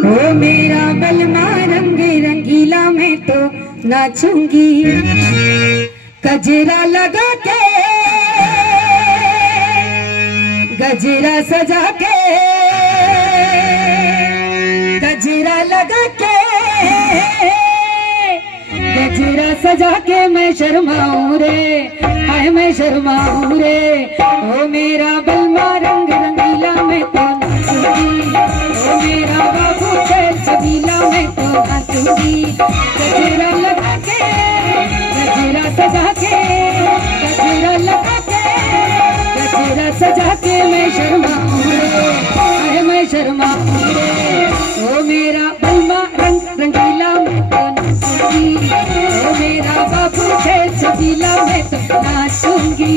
ओ मेरा बलमा रंग रंगीला मैं तो नाचूंगी गजरा लगा के गजरा सजा के गजरा लगा के गजरा सजा के मैं शर्माऊं रे हाय मैं शर्माऊं रे ओ मेरा बलमा रंग रंगीला मैं तो नाचूंगी ओ मेरा बाबू खेल छबीला मैं तो नाचूंगी गजरा लगा के गजरा सजा के गजरा लगा के गजरा सजा के मैं शर्माऊं रे हाय मैं शर्माऊं रे ओ मेरा बलमा रंग रंगीला मैं तो नाचूंगी ओ मेरा बाबू खेल छबीला मैं तो नाचूंगी।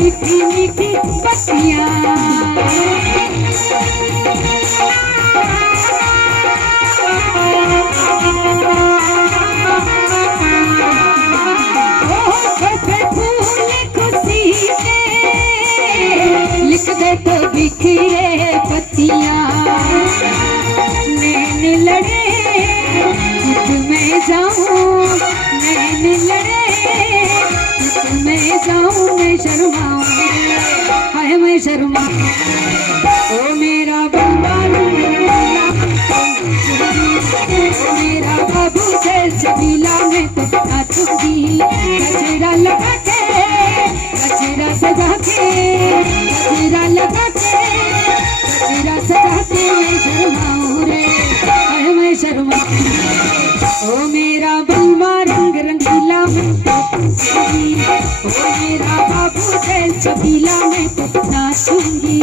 मीठी मीठी बत्तियां खुशी से लिख दे तो बिखरे पत्तियां नैन लड़े तुझ में जाऊं नैन लड़े तुझ में जाऊं मैं शर्माऊं हाय मैं शर्माऊं ओ मेरा बंदा मेरा बाबू से छबीला में तो नाचूंगी गजरा लगा के गजरा सजा के गजरा लगा के गजरा सजा के मैं शर्माऊं रे हाय मैं शर्माऊं ओ मेरा बलमा रंग रंगीला में तो ओ मेरा बाबू से छबीला में तो नाचूंगी।